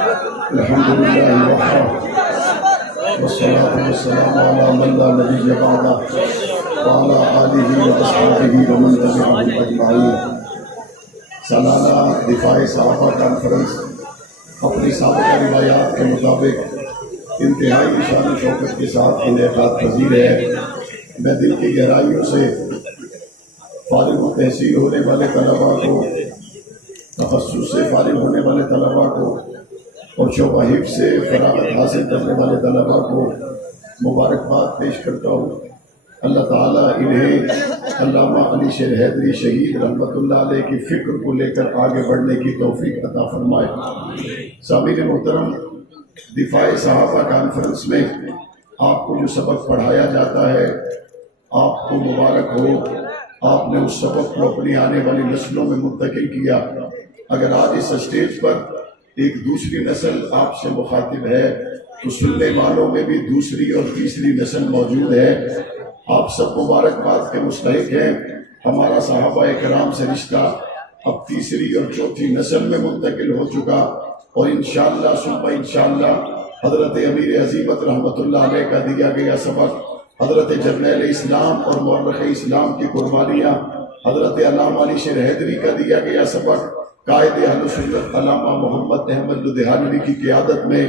الحمد لله وحده والصلاة والسلام على من لا نبي بعده وعلى آله وأصحابه ومن تبعهم أجمعين۔ سالانہ دفاع صحابہ کانفرنس اپنی سابقہ روایات کے مطابق انتہائی شان و شوکت کے ساتھ انعقاد پذیر ہے۔ میں دل کی گہرائیوں سے فارغ و تحصیل ہونے والے طلباء کو، تخصص سے فارغ ہونے والے طلباء کو اور شعبہ حفظ سے فراغت حاصل کرنے والے طلباء کو مبارکباد پیش کرتا ہوں۔ اللہ تعالیٰ انہیں علامہ علی شیر حیدری شہید رحمۃ اللہ علیہ کی فکر کو لے کر آگے بڑھنے کی توفیق عطا فرمائے۔ سامعین محترم، دفاع صحابہ کانفرنس میں آپ کو جو سبق پڑھایا جاتا ہے، آپ کو مبارک ہو، آپ نے اس سبق کو اپنی آنے والی نسلوں میں منتقل کیا۔ اگر آج اس اسٹیج پر ایک دوسری نسل آپ سے مخاطب ہے تو سننے والوں میں بھی دوسری اور تیسری نسل موجود ہے۔ آپ سب مبارکباد کے مستحق ہیں۔ ہمارا صحابہ کرام سے رشتہ اب تیسری اور چوتھی نسل میں منتقل ہو چکا، اور انشاءاللہ ثم انشاءاللہ حضرت امیر عظیمت رحمۃ اللہ علیہ کا دیا گیا سبق، حضرت جرنیل اسلام اور مورخ اسلام کی قربانیاں، حضرت علامہ علی شیر حیدری کا دیا گیا سبق، قائد اہل سنت علامہ محمد احمد لدھیانوی کی قیادت میں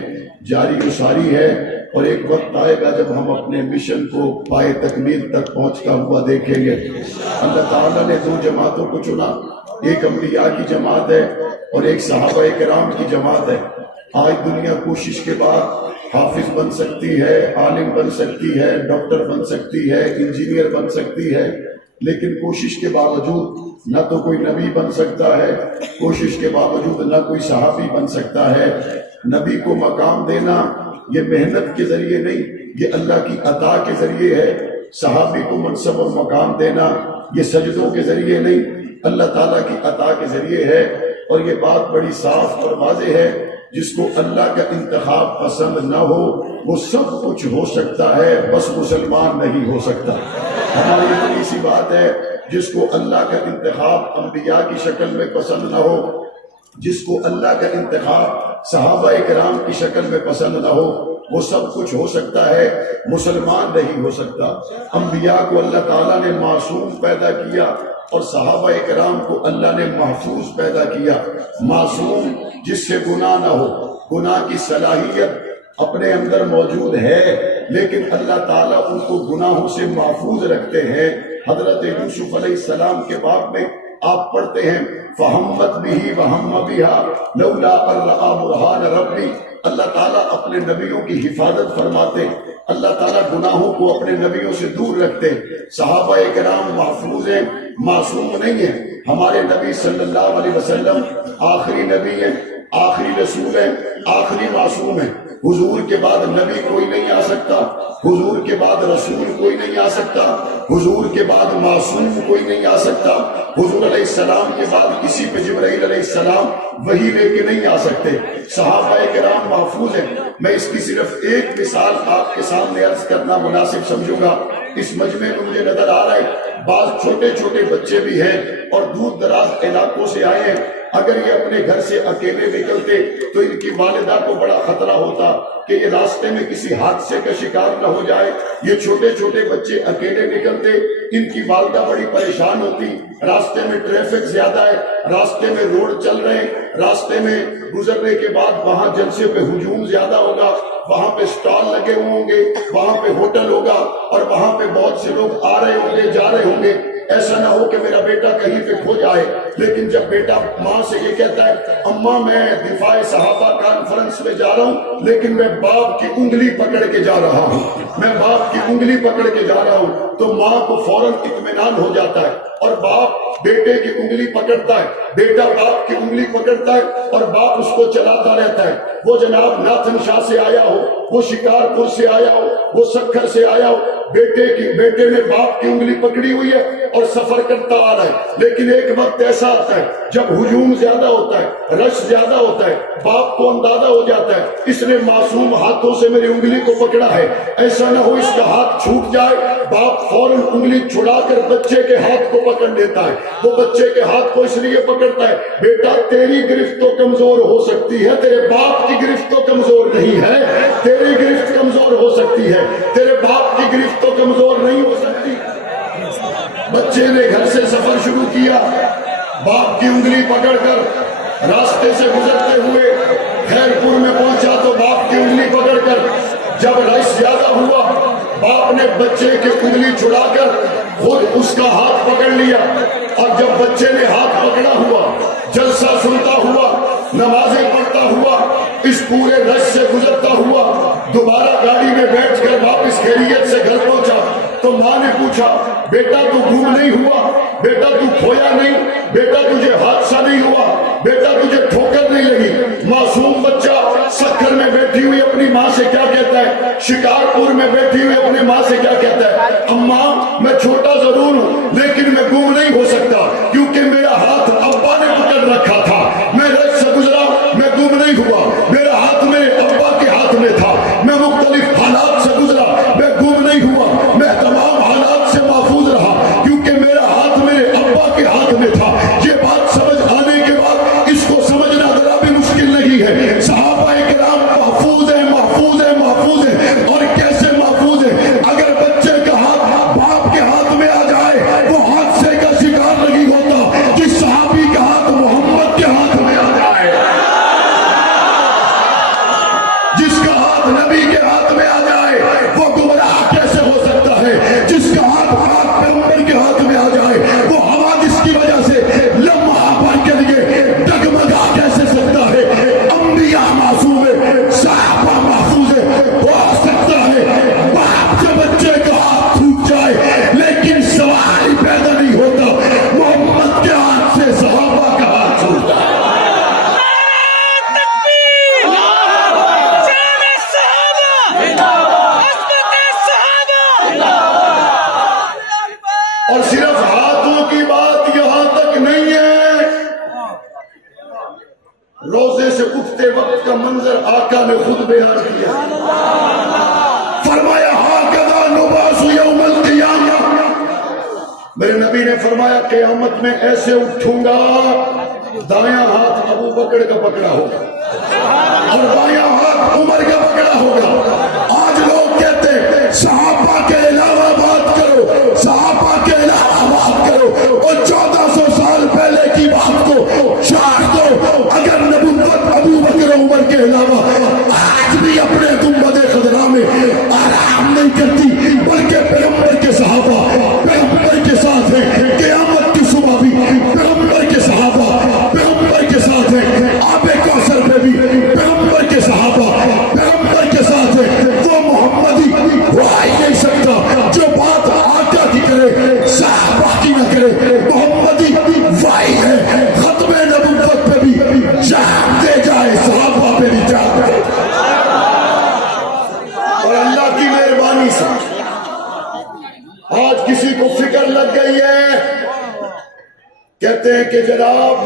جاری و ساری ہے، اور ایک وقت آئے گا جب ہم اپنے مشن کو پائے تکمیل تک پہنچتا ہوا دیکھیں گے۔ اللہ تعالیٰ نے دو جماعتوں کو چنا، ایک انبیاء کی جماعت ہے اور ایک صحابہ کرام کی جماعت ہے۔ آج دنیا کوشش کے بعد حافظ بن سکتی ہے، عالم بن سکتی ہے، ڈاکٹر بن سکتی ہے، انجینئر بن سکتی ہے، لیکن کوشش کے باوجود نہ تو کوئی نبی بن سکتا ہے، کوشش کے باوجود نہ کوئی صحابی بن سکتا ہے۔ نبی کو مقام دینا یہ محنت کے ذریعے نہیں، یہ اللہ کی عطا کے ذریعے ہے۔ صحابی کو منصب اور مقام دینا یہ سجدوں کے ذریعے نہیں، اللہ تعالیٰ کی عطا کے ذریعے ہے۔ اور یہ بات بڑی صاف اور واضح ہے، جس کو اللہ کا انتخاب پسند نہ ہو وہ سب کچھ ہو سکتا ہے، بس مسلمان نہیں ہو سکتا۔ ہماری اتنی سی بات ہے، جس کو اللہ کا انتخاب انبیاء کی شکل میں پسند نہ ہو، جس کو اللہ کا انتخاب صحابہ کرام کی شکل میں پسند نہ ہو، وہ سب کچھ ہو سکتا ہے، مسلمان نہیں ہو سکتا۔ انبیاء کو اللہ تعالیٰ نے معصوم پیدا کیا اور صحابہ کرام کو اللہ نے محفوظ پیدا کیا۔ معصوم جس سے گناہ نہ ہو، گناہ کی صلاحیت اپنے اندر موجود ہے، لیکن اللہ تعالیٰ ان کو گناہوں سے محفوظ رکھتے ہیں۔ حضرت یوسف علیہ السلام کے باب میں آپ پڑھتے ہیں فَحَمَّتْ بِهِ وَحَمَّ بِهَا لَوْلَا أَن رَأَىٰ بُرْهَانَ رَبِّهِ۔ اللہ تعالیٰ اپنے نبیوں کی حفاظت فرماتے، اللہ تعالیٰ گناہوں کو اپنے نبیوں سے دور رکھتے۔ صحابہ کرام محفوظ ہیں، معصوم نہیں ہیں۔ ہمارے نبی صلی اللہ علیہ وسلم آخری نبی ہیں، آخری رسول ہیں، آخری معصوم ہیں۔ حضور کے بعد نبی کوئی نہیں آ سکتا، حضور کے بعد رسول کوئی نہیں آ سکتا، حضور کے بعد معصوم کوئی نہیں آ سکتا۔ حضور علیہ السلام کے بعد کسی پہ جبرائیل علیہ السلام وحی لے کے نہیں آ سکتے۔ صحابہ کرام محفوظ ہیں۔ میں اس کی صرف ایک مثال آپ کے سامنے عرض کرنا مناسب سمجھوں گا۔ اس مجمع میں مجھے نظر آ رہا ہے بعض چھوٹے چھوٹے بچے بھی ہیں اور دور دراز علاقوں سے آئے ہیں۔ اگر یہ اپنے گھر سے اکیلے نکلتے تو ان کی والدہ کو بڑا خطرہ ہوتا کہ یہ راستے میں کسی حادثے کا شکار نہ ہو جائے۔ یہ چھوٹے چھوٹے بچے اکیلے نکلتے، ان کی والدہ بڑی پریشان ہوتی۔ راستے میں ٹریفک زیادہ ہے، راستے میں روڈ چل رہے ہیں، راستے میں گزرنے کے بعد وہاں جلسے پہ ہجوم زیادہ ہوگا، وہاں پہ سٹال لگے ہوئے ہوں گے، وہاں پہ ہوٹل ہوگا اور وہاں پہ بہت سے لوگ آ رہے ہوں گے، جا رہے ہوں گے۔ ایسا نہ ہو کہ میرا بیٹا کہیں پہ کھو جائے۔ لیکن جب بیٹا ماں سے یہ کہتا ہے اماں میں دفاع صحابہ کانفرنس میں جا رہا ہوں، لیکن میں باپ کی انگلی پکڑ کے جا رہا ہوں، میں باپ کی انگلی پکڑ کے جا رہا ہوں، تو ماں کو فوراً اطمینان ہو جاتا ہے اور باپ بیٹے کی انگلی پکڑتا ہے، بیٹا باپ کی انگلی پکڑتا ہے اور باپ اس کو چلاتا رہتا ہے۔ وہ جناب ناتھن شاہ سے آیا ہو، وہ شکارپور سے آیا ہو، وہ سکھر سے آیا ہو، بیٹے نے باپ کی انگلی پکڑی ہوئی ہے اور سفر کرتا آ رہا ہے۔ لیکن ایک وقت ایسا آتا ہے جب ہجوم زیادہ ہوتا ہے، رش زیادہ ہوتا ہے، باپ کو اندازہ ہو جاتا ہے اس نے معصوم ہاتھوں سے میری انگلی کو پکڑا ہے، ایسا نہ ہو اس کا ہاتھ چھوٹ جائے۔ باپ فوراً انگلی چھڑا کر بچے کے ہاتھ کو پکڑ لیتا ہے. وہ بچے کے ہاتھ کو اس لیے پکڑتا ہے بیٹا تیری گرفت تو کمزور ہو سکتی ہے, تیرے باپ کی گرفت تو کمزور نہیں ہے. تیری گرفت کمزور ہو سکتی ہے, تیرے باپ کی گرفت تو کمزور نہیں ہو سکتی. بچے نے گھر سے سفر شروع کیا, باپ کی انگلی پکڑ کر راستے سے گزرتے ہوئے خیر پور میں پہنچا تو باپ کی انگلی پکڑ کر جب رش زیادہ ہوا باپ نے بچے کی انگلی چھڑا کر خود اس کا ہاتھ پکڑ لیا, اور جب بچے نے ہاتھ پکڑا ہوا جلسہ سنتا ہوا نمازیں پڑھتا ہوا اس پورے رش سے گزرتا ہوا دوبارہ گاڑی میں بیٹھ کر واپس خیریت سے گھر پہنچا تو ماں نے پوچھا بیٹا تو گم نہیں ہوا, بیٹا تو کھویا نہیں, بیٹا تجھے حادثہ نہیں ہوا, بیٹا تجھے ٹھوکر نہیں لگی. معصوم بچہ سکھر میں بیٹھی ہوئی اپنی ماں سے کیا کہتا ہے, شکارپور میں بیٹھی ہوئی اپنی ماں سے کیا کہتا ہے, اماں میں چھوٹا ضرور ہوں لیکن میں گم نہیں ہو سکتا کیونکہ میرا ہاتھ ابا نے پکڑ رکھا تھا. میں رش سے گزرا میں گم نہیں ہوا, میرا ہاتھ میرے ابا کے ہاتھ میں تھا. میں مختلف حالات سے گزرا میں گم نہیں ہوا, میں تمام حالات سے محفوظ رہا کیونکہ میرا ہاتھ میرے ابا کے ہاتھ میں تھا. یہ بات سمجھ آنے کے بعد اس کو سمجھنا ذرا بھی مشکل نہیں ہے. صحابہ کرام محفوظ ہیں, محفوظ ہیں, محفوظ ہیں. اور کیسے محفوظ ہیں؟ اگر بچے کا ہاتھ باپ کے ہاتھ میں آ جائے وہ حادثے کا شکار نہیں ہوتا. جس صحابی کا ہاتھ محمد کے ہاتھ میں آ جائے, جس کا ہاتھ نبی کے ہاتھ میں آ جائے وہ گمراہ کیسے ہو سکتا ہے؟ جس کا ہاتھ پاک پیغمبر کے ہاتھ میں آ جائے وہ حوادث کی وجہ سے لمحہ بھر کے لیے ڈگمگا کیسے سکتا ہے؟ انبیاء معصوم ہے, صحابہ محفوظ ہے. ہو سکتا ہے باپ کے بچے کا ہاتھ ٹوٹ جائے لیکن سوال ہی پیدا نہیں ہوتا محمد کے ہاتھ سے صحابہ کا ہاتھ ٹوٹتا ہے. اور صرف ہاتھوں کی بات یہاں تک نہیں ہے, روزے سے اٹھتے وقت کا منظر آقا نے خود بیان کیا. فرمایا ہاکذا نبعث یوم القیامہ, میرے نبی نے فرمایا قیامت میں ایسے اٹھوں گا دایاں ہاتھ ابو بکر کا پکڑا ہوگا اور بایاں ہاتھ عمر کا پکڑا ہوگا. آج لوگ کہتے ہیں صحابہ کے علاوہ بات کرو, صحابہ کے علاوہ بات کرو, اور 1400 سال پہلے کی بات کو چھاڑ دو. اگر نبوت ابو بکر عمر کے علاوہ آج بھی اپنے گنبد خضرا میں آرام نہیں کرتی بلکہ پیغمبر کے صحابہ پیغمبر کے ساتھ ہیں. قیامت کی صبح بھی پیغمبر کے صحابہ پیغمبر کے ساتھ ہیں. آب کوثر پہ بھی پیغمبر کے صحابہ پیغمبر کے ساتھ ہیں. وہ محمدی ہو ہی نہیں سکتا جو بات آقا کی کرے صحابہ کی نہ کرے. محمدی وہی ہے ختم نبوت پہ بھی جان دے جائے, صحابہ پہ بھی جان دے. اور اللہ کی مہربانی سے آج کسی کو فکر لگ گئی ہے, کہتے ہیں کہ جناب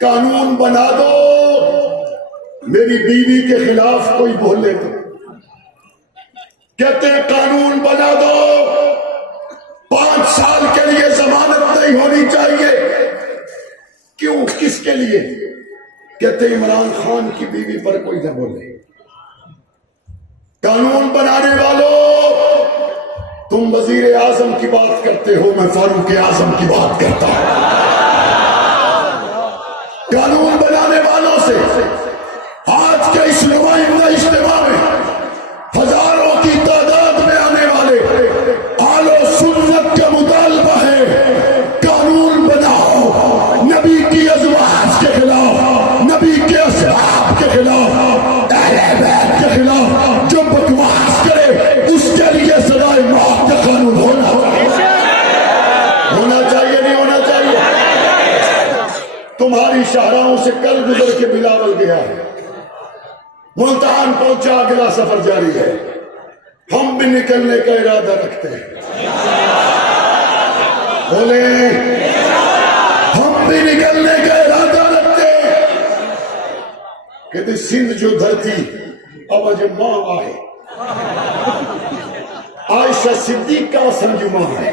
قانون بنا دو میری بیوی کے خلاف کوئی بولے تو, کہتے ہیں قانون بنا دو 5 سال کے لیے ضمانت نہیں ہونی چاہیے. کیوں, کس کے لیے؟ کہتے ہیں عمران خان کی بیوی پر کوئی نہ بولے. قانون بنانے والوں تم وزیر اعظم کی بات کرتے ہو, میں فاروق اعظم کی بات کرتا ہوں. قانون بنانے والوں سے آج کے اس نمائندہ اجتماع میں ہزاروں کی تعداد میں آنے والے آل و سنت کا مطالبہ ہے قانون بناؤ نبی کی ازواج کے خلاف, نبی کے اصحاب کے خلاف, اہل بیت کے خلاف جو بکواس کرے اس کے لیے سزائے موت کا قانون ہونا چاہیے, نہیں ہونا چاہیے. تمہاری شاہراہوں سے کل گزر کے بلاول گیا ہے, ملتان پہنچا, اگلا سفر جاری ہے. ہم بھی نکلنے کا ارادہ رکھتے ہیں. بولے ہم بھی نکلنے کا ارادہ رکھتے ہیں. کہتے سندھ جو دھرتی اب اج ماں آئے, عائشہ صدیقہ سنجو ماں ہے.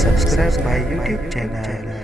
Subscribe my YouTube channel.